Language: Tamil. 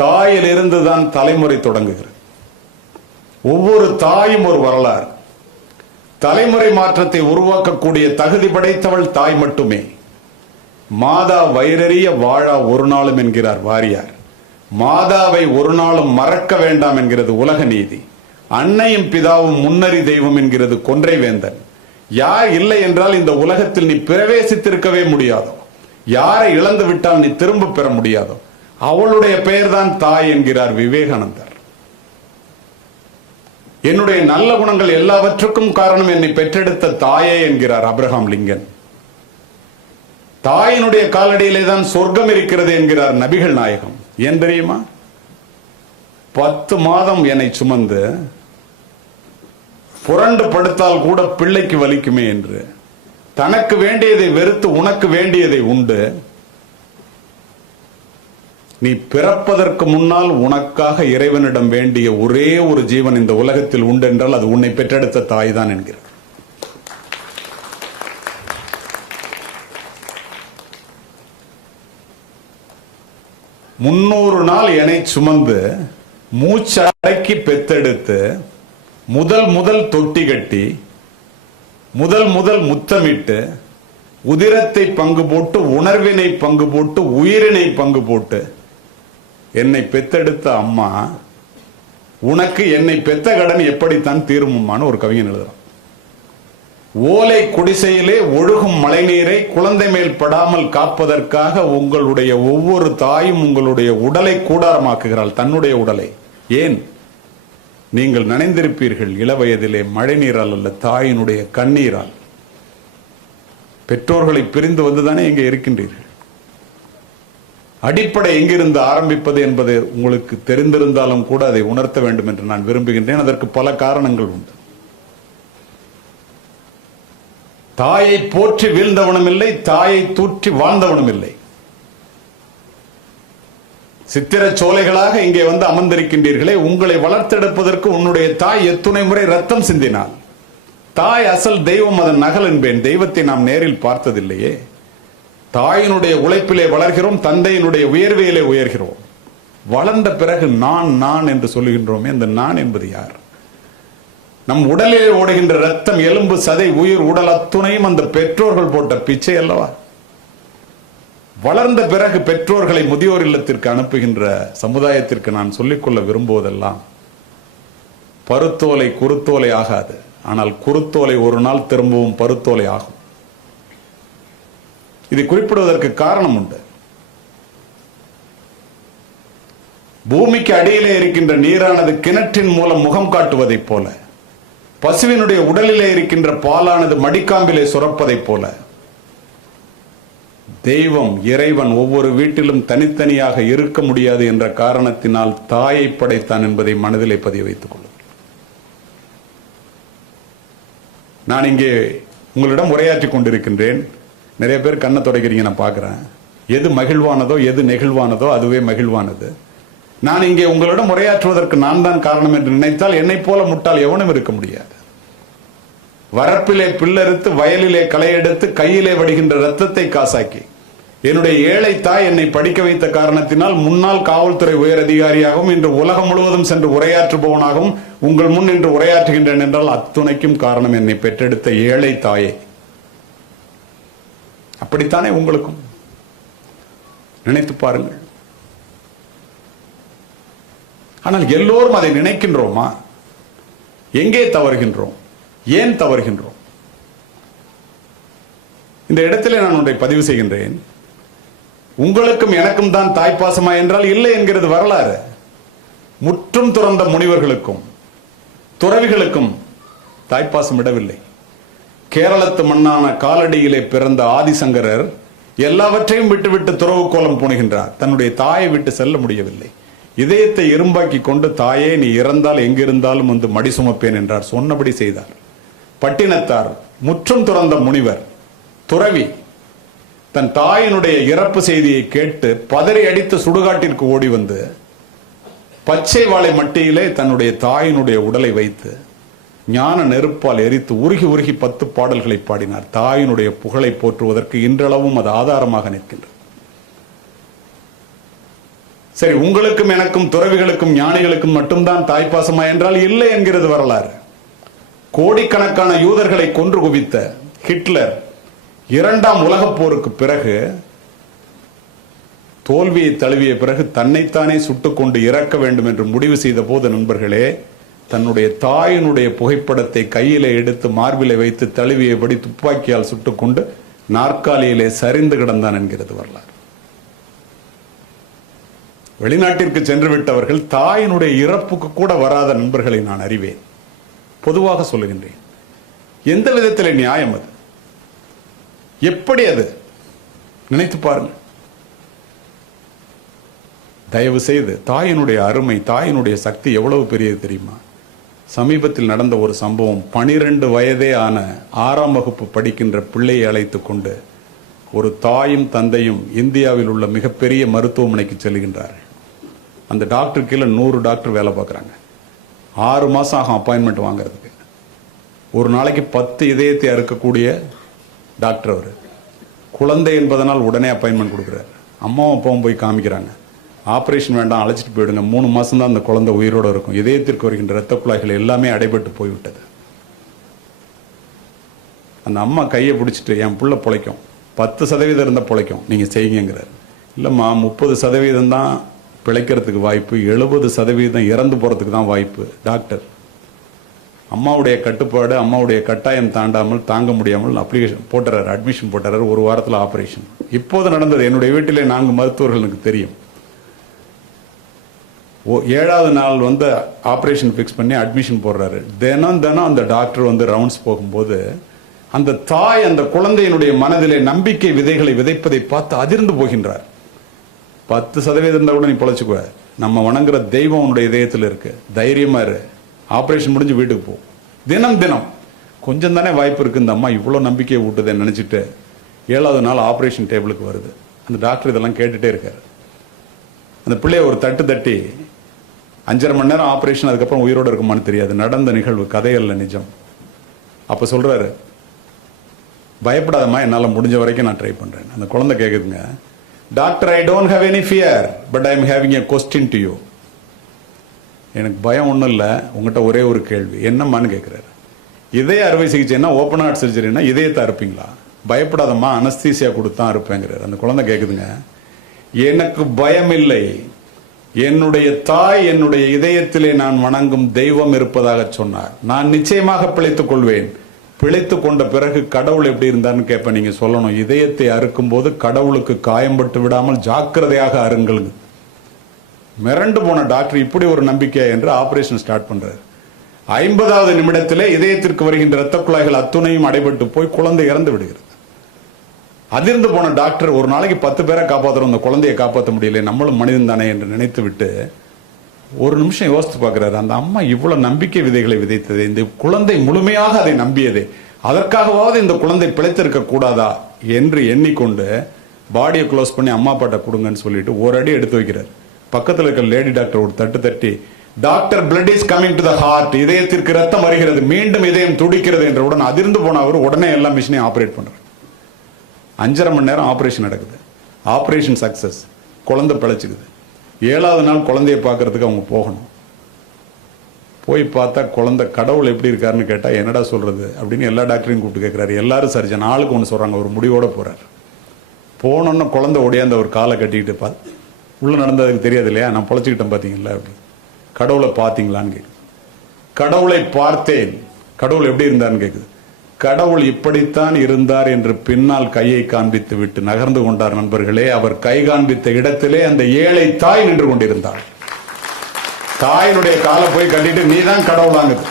தாயிலிருந்து தான் தலைமுறை தொடங்குகிறது. ஒவ்வொரு தாயும் ஒரு வரலாறு. தலைமுறை மாற்றத்தை உருவாக்கக்கூடிய தகுதி படைத்தவள் தாய் மட்டுமே. மாதா வயிறறிய வாழா ஒரு நாளும் என்கிறார் வாரியார். மாதாவை ஒரு நாளும் மறக்க வேண்டாம் என்கிறது உலக நீதி. அன்னையும் பிதாவும் முன்னறி தெய்வம் என்கிறது கொன்றை வேந்தன். யார் இல்லை என்றால் இந்த உலகத்தில் நீ பிரவேசித்திருக்கவே முடியாதோ, யாரை இழந்து விட்டால் நீ திரும்ப பெற முடியாதோ, அவளுடைய பெயர்தான் தாய் என்கிறார் விவேகானந்தர். என்னுடைய நல்ல குணங்கள் எல்லாவற்றுக்கும் காரணம் என்னை பெற்றெடுத்த தாயே என்கிறார் அப்ரஹாம் லிங்கன். தாயினுடைய காலடியிலே தான் சொர்க்கம் இருக்கிறது என்கிறார் நபிகள் நாயகம். ஏன் தெரியுமா? 10 மாதம் என்னை சுமந்து புரண்டு படுத்தால் கூட பிள்ளைக்கு வலிக்குமே என்று தனக்கு வேண்டியதை வெறுத்து உனக்கு வேண்டியதை உண்டு. நீ பிறப்பதற்கு முன்னால் உனக்காக இறைவனிடம் வேண்டிய ஒரே ஒரு ஜீவன் இந்த உலகத்தில் உண்டு என்றால் அது உன்னை பெற்றெடுத்த தாய் தான் என்கிறார். முன்னூறு நாள் என்னை சுமந்து மூச்சடக்கி பெத்தெடுத்து முதல் தொட்டி கட்டி முதல் முத்தமிட்டு உதிரத்தை பங்கு போட்டு உணர்வினை பங்கு போட்டு உயிரினை பங்கு போட்டு என்னை பெத்தெடுத்த அம்மா உனக்கு என்னை பெத்த கடன் எப்படித்தான் தீருமான்னு ஒரு கவிஞன் எழுதுறான். ஓலை குடிசையிலே ஒழுகும் மழைநீரை குழந்தை மேல் படாமல் காப்பதற்காக உங்களுடைய ஒவ்வொரு தாயும் உங்களுடைய உடலை கூடாரமாக்குகிறாள், தன்னுடைய உடலை. ஏன்? நீங்கள் நனைந்திருப்பீர்கள் இளவயதிலே மழை நீரால் அல்ல, தாயினுடைய கண்ணீரால். பெற்றோர்களை பிரிந்து வந்துதானே இங்கே இருக்கின்றீர்கள். அடிப்படை எங்கிருந்து ஆரம்பிப்பது என்பது உங்களுக்கு தெரிந்திருந்தாலும் கூட அதை உணர்த்த வேண்டும் என்று நான் விரும்புகின்றேன். அதற்கு பல காரணங்கள் உண்டு. தாயை போற்றி வீழ்ந்தவனும் இல்லை, தாயை தூற்றி வாழ்ந்தவனும் இல்லை. சித்திர சோலைகளாக இங்கே வந்து அமர்ந்திருக்கின்றீர்களே, உங்களை வளர்த்தெடுப்பதற்கு உன்னுடைய தாய் எத்துணை முறை ரத்தம் சிந்தினாள். தாய் அசல் தெய்வம், அதன் நகல் என்பேன். தெய்வத்தை நாம் நேரில் பார்த்ததில்லையே. தாயினுடைய உழைப்பிலே வளர்கிறோம், தந்தையினுடைய உயர்வையிலே உயர்கிறோம். வளர்ந்த பிறகு நான் என்று சொல்லுகின்றோமே, அந்த நான் என்பது யார்? நம் உடலிலே ஓடுகின்ற ரத்தம், எலும்பு, சதை, உயிர், உடல் அத்துணையும் அந்த பெற்றோர்கள் போட்ட பிச்சை அல்லவா? வளர்ந்த பிறகு பெற்றோர்களை முதியோர் இல்லத்திற்கு அனுப்புகின்ற சமுதாயத்திற்கு நான் சொல்லிக்கொள்ள விரும்புவதெல்லாம், பருத்தோலை குருத்தோலை ஆகாது, ஆனால் குருத்தோலை ஒரு நாள் திரும்பவும் பருத்தோலை ஆகும். இதை குறிப்பிடுவதற்கு காரணம் உண்டு. பூமிக்கு அடியிலே இருக்கின்ற நீரானது கிணற்றின் மூலம் முகம் காட்டுவதைப் போல, பசுவினுடைய உடலிலே இருக்கின்ற பாலானது மடிக்காம்பிலே சுரப்பதைப் போல, தெய்வம், இறைவன் ஒவ்வொரு வீட்டிலும் தனித்தனியாக இருக்க முடியாது என்ற காரணத்தினால் தாயை படைத்தான் என்பதை மனதிலே பதிய வைத்துக் கொள்ளும். நான் இங்கே உங்களிடம் உரையாற்றிக் கொண்டிருக்கின்றேன். நிறைய பேர் கண்ணை தொடக்கிறீங்க, நான் பார்க்கிறேன். எது மகிழ்வானதோ எது நெகிழ்வானதோ அதுவே மகிழ்வானது. நான் இங்கே உங்களிடம் உரையாற்றுவதற்கு நான் தான் காரணம் என்று நினைத்தால் என்னை போல முட்டாள் எவனும் இருக்க முடியாது. வரப்பிலே பில்லறுத்து வயலிலே களை எடுத்து கையிலே வடிகின்ற ரத்தத்தை காசாக்கி என்னுடைய ஏழை தாய் என்னை படிக்க வைத்த காரணத்தினால் முன்னாள் காவல்துறை உயர் அதிகாரியாகவும் இன்று உலகம் முழுவதும் சென்று உரையாற்றுபவனாகவும் உங்கள் முன் இன்று உரையாற்றுகின்றேன் என்றால் அத்துணைக்கும் காரணம் என்னை பெற்றெடுத்த ஏழை தாயே. அப்படித்தானே உங்களுக்கும்? நினைத்து பாருங்கள். ஆனால் எல்லோரும் அதை நினைக்கின்றோமா? எங்கே தவறுகின்றோம்? ஏன் தவறுகின்றோம்? இந்த இடத்திலே நான் ஒன்றை பதிவு செய்கின்றேன். உங்களுக்கும் எனக்கும் தான் தாய்ப்பாசமா என்றால் இல்லை என்கிறது வரலாறு. முற்றும் துறந்த முனிவர்களுக்கும் துறவிகளுக்கும் தாய்ப்பாசம் விடவில்லை. கேரளத்து மண்ணான காலடியிலே பிறந்த ஆதிசங்கரர் எல்லாவற்றையும் விட்டுவிட்டு துறவு கோலம் பூணுகின்றார். தன்னுடைய தாயை விட்டு செல்ல முடியவில்லை. இதயத்தை இரும்பாக்கி கொண்டு, தாயே நீ இறந்தால் எங்கிருந்தாலும் வந்து மடி சுமப்பேன் என்றார். சொன்னபடி செய்தார். பட்டினத்தார் முற்றும் துறந்த முனிவர், துறவி, தன் தாயினுடைய இறப்பு செய்தியை கேட்டு பதறி அடித்து சுடுகாட்டிற்கு ஓடி வந்து பச்சை வாழை மட்டியிலே தன்னுடைய தாயினுடைய உடலை வைத்து ஞான நெருப்பால் எரித்து உருகி உருகி 10 பாடல்களை பாடினார். தாயினுடைய புகழை போற்றுவதற்கு இன்றளவும் அது ஆதாரமாக நிற்கின்றது. சரி, உங்களுக்கும் எனக்கும் துறவிகளுக்கும் ஞானிகளுக்கும் மட்டும்தான் தாய்ப்பாசமா என்றால் இல்லை என்கிறது வரலாறு. கோடிக்கணக்கான யூதர்களை கொன்று குவித்த ஹிட்லர் 2ஆம் உலகப் போருக்கு பிறகு, தோல்வியை தழுவிய பிறகு தன்னைத்தானே சுட்டுக்கொண்டு இறக்க வேண்டும் என்று முடிவு செய்த போது, நண்பர்களே, தன்னுடைய தாயினுடைய புகைப்படத்தை கையிலே எடுத்து மார்பிலை வைத்து தழுவியபடி துப்பாக்கியால் சுட்டுக்கொண்டு நாற்காலியிலே சரிந்து கிடந்தான் என்கிறது வரலாறு. வெளிநாட்டிற்கு சென்று விட்டவர்கள் தாயினுடைய இறப்புக்கு கூட வராத நண்பர்களை நான் அறிவேன். பொதுவாக சொல்லுகின்றேன். எந்த விதத்திலே நியாயம் அது? எப்படி அது? நினைத்து பாருங்கள். தயவு செய்து தாயினுடைய அருமை, தாயினுடைய சக்தி எவ்வளவு பெரியது தெரியுமா? சமீபத்தில் நடந்த ஒரு சம்பவம், 12 வயதே ஆன 6ஆம் வகுப்பு படிக்கின்ற பிள்ளையை அழைத்துக் கொண்டு ஒரு தாயும் தந்தையும் இந்தியாவில் உள்ள மிகப்பெரிய மருத்துவமனைக்கு செல்கின்றார்கள். அந்த டாக்டர் கீழே 100 டாக்டர் வேலை பார்க்குறாங்க. 6 மாதம் ஆகும் அப்பாயின்மெண்ட் வாங்குறதுக்கு. ஒரு நாளைக்கு 10 இதயத்தை அறுக்கக்கூடிய டாக்டர் அவர். குழந்தை என்பதனால் உடனே அப்பாயின்மெண்ட் கொடுக்குறாரு. அம்மாவும் அப்பாவும் போய் காமிக்கிறாங்க. ஆப்ரேஷன் வேண்டாம், அழைச்சிட்டு போயிடுங்க, 3 மாதம் தான் அந்த குழந்தை உயிரோடு இருக்கும். இதயத்திற்கு வருகின்ற இரத்த குழாய்கள் எல்லாமே அடைபட்டு போய்விட்டது. அந்த அம்மா கையை பிடிச்சிட்டு, என் புள்ள பிழைக்கும், 10% இருந்தால் பிழைக்கும், நீங்கள் செய்யுங்கிறார். இல்லைம்மா, 30% தான் பிழைக்கிறதுக்கு வாய்ப்பு, 70% இறந்து போகிறதுக்கு தான் வாய்ப்பு. டாக்டர் அம்மாவுடைய கட்டுப்பாடு, அம்மாவுடைய கட்டாயம் தாங்க முடியாமல் அப்ளிகேஷன் போட்டுறாரு, அட்மிஷன் போட்டுறாரு. 1 வாரத்தில் ஆப்ரேஷன். இப்போது நடந்தது. என்னுடைய வீட்டிலே 4 மருத்துவர்கள் எனக்கு தெரியும். 7வது நாள் வந்து ஆப்ரேஷன் ஃபிக்ஸ் பண்ணி அட்மிஷன் போடுறாரு. தினம் அந்த டாக்டர் வந்து ரவுண்ட்ஸ் போகும்போது அந்த தாய் அந்த குழந்தையினுடைய மனதிலே நம்பிக்கை விதைகளை விதைப்பதை பார்த்து அதிர்ந்து போகின்றார். 10% இருந்தால் கூட நீ பொழைச்சுக்குவ, நம்ம வணங்குற தெய்வம் உன்னுடைய இதயத்தில் இருக்கு, தைரியமா இரு, ஆப்ரேஷன் முடிஞ்சு வீட்டுக்கு போ. தினம் கொஞ்சம் தானே வாய்ப்பு இருக்கு. இந்த அம்மா இவ்வளோ நம்பிக்கையை ஊட்டுதுன்னு நினைச்சிட்டு 7வது நாள் ஆப்ரேஷன் டேபிளுக்கு வருது. அந்த டாக்டர் இதெல்லாம் கேட்டுட்டே இருக்காரு. அந்த பிள்ளைய ஒரு தட்டி 5.5 மணி நேரம் ஆப்ரேஷன், அதுக்கப்புறம் உயிரோடு இருக்குமான்னு தெரியாது. நடந்த நிகழ்வு, கதையல்ல, நிஜம். அப்ப சொல்றாரு, பயப்படாதம்மா, என்னால் முடிஞ்ச வரைக்கும் நான் ட்ரை பண்றேன். அந்த குழந்தை கேக்குதுங்க, doctor, I don't have any fear, but I am having a question to you. எனக்கு பயம் ஒன்றும் இல்லை, உங்கள்கிட்ட ஒரே ஒரு கேள்வி, என்னம்மான்னு கேட்குறாரு. இதய அறுவை சிகிச்சைன்னா, ஓப்பன் ஹார்ட் சர்ஜரினா இதயத்தை அறுப்பீங்களா? பயப்படாதம்மா, அனஸ்தீசியா கொடுத்தான் அறுப்பேங்கிறார். அந்த குழந்தை கேட்குதுங்க, எனக்கு பயம் இல்லை, என்னுடைய தாய் என்னுடைய இதயத்திலே நான் வணங்கும் தெய்வம் இருப்பதாக சொன்னார். நான் நிச்சயமாக பிழைத்துக் கொள்வேன். பிழைத்து கொண்ட பிறகு கடவுள் எப்படி இருந்தார்னு கேட்பேன். நீங்க சொல்லணும், இதயத்தை அறுக்கும் போது கடவுளுக்கு காயம்பட்டு விடாமல் ஜாக்கிரதையாக அருங்கள். மிரண்டு போன டாக்டர் இப்படி ஒரு நம்பிக்கை என்று ஆபரேஷன் ஸ்டார்ட் பண்றாரு. 50வது நிமிடத்திலே இதயத்திற்கு வருகின்ற இரத்த குழாய்கள் அத்துணையும் அடைபட்டு போய் குழந்தை இறந்து விடுகிறது. அதிர்ந்து போன டாக்டர், ஒரு நாளைக்கு 10 பேரை காப்பாற்றுறோம், அந்த குழந்தையை காப்பாற்ற முடியல, நம்மளும் மனிதன் தானே என்று நினைத்து விட்டு ஒரு நிமிஷம் யோசித்து பார்க்கிறாரு. அந்த அம்மா இவ்வளவு நம்பிக்கை விதைகளை விதைத்தது, இந்த குழந்தை முழுமையாக அதை நம்பியது, அதற்காகவாவது இந்த குழந்தை பிழைத்திருக்க கூடாதா என்று எண்ணிக்கொண்டு பாடியை க்ளோஸ் பண்ணி அம்மா அப்பாட்ட கொடுங்கன்னு சொல்லிட்டு ஒரு அடி எடுத்து வைக்கிறார். பக்கத்தில் இருக்கிற லேடி டாக்டர் ஒரு தட்டி, doctor, blood is coming to the heart, இதயத்திற்கு ரத்தம் வருகிறது, மீண்டும் இதயம் துடிக்கிறது என்றவுடன் அதிர்ந்து போன அவர் உடனே எல்லா மிஷினையும் ஆபரேட் பண்றார். 5.5 மணி நேரம் ஆபரேஷன் நடக்குது. ஆபரேஷன் சக்சஸ், குழந்தை பிழைச்சிக்குது. 7வது நாள் குழந்தைய பார்க்கறதுக்கு அவங்க போகணும். போய் பார்த்தா குழந்தை, கடவுள் எப்படி இருக்காருன்னு கேட்டா என்னடா சொல்றது அப்படின்னு எல்லா டாக்டரையும் கூப்பிட்டு கேட்கிறாரு. எல்லாரும் சர்ஜன், ஆளுக்கு ஒன்று சொல்றாங்க. ஒரு முடிவோட போறாரு. போனோன்னு குழந்தை ஓடியாந்து ஒரு காலை கட்டிக்கிட்டு, உள்ள நடந்ததுக்கு தெரியாது இல்லையா, நான் பொழைச்சிக்கிட்டேன் பார்த்தீங்களா அப்படி. கடவுளை பார்த்தீங்களான்னு கேட்குது. கடவுளை பார்த்தேன். கடவுள் எப்படி இருந்தார்னு கேட்குது. கடவுள் இப்படித்தான் இருந்தார் என்று பின்னால் கையை காண்பித்து விட்டு நகர்ந்து கொண்டார். நண்பர்களே, அவர் கை காண்பித்த இடத்திலே அந்த ஏழை தாய் நின்று கொண்டிருந்தார். தாயினுடைய காலை போய் கட்டிட்டு, நீதான் கடவுளாங்குது.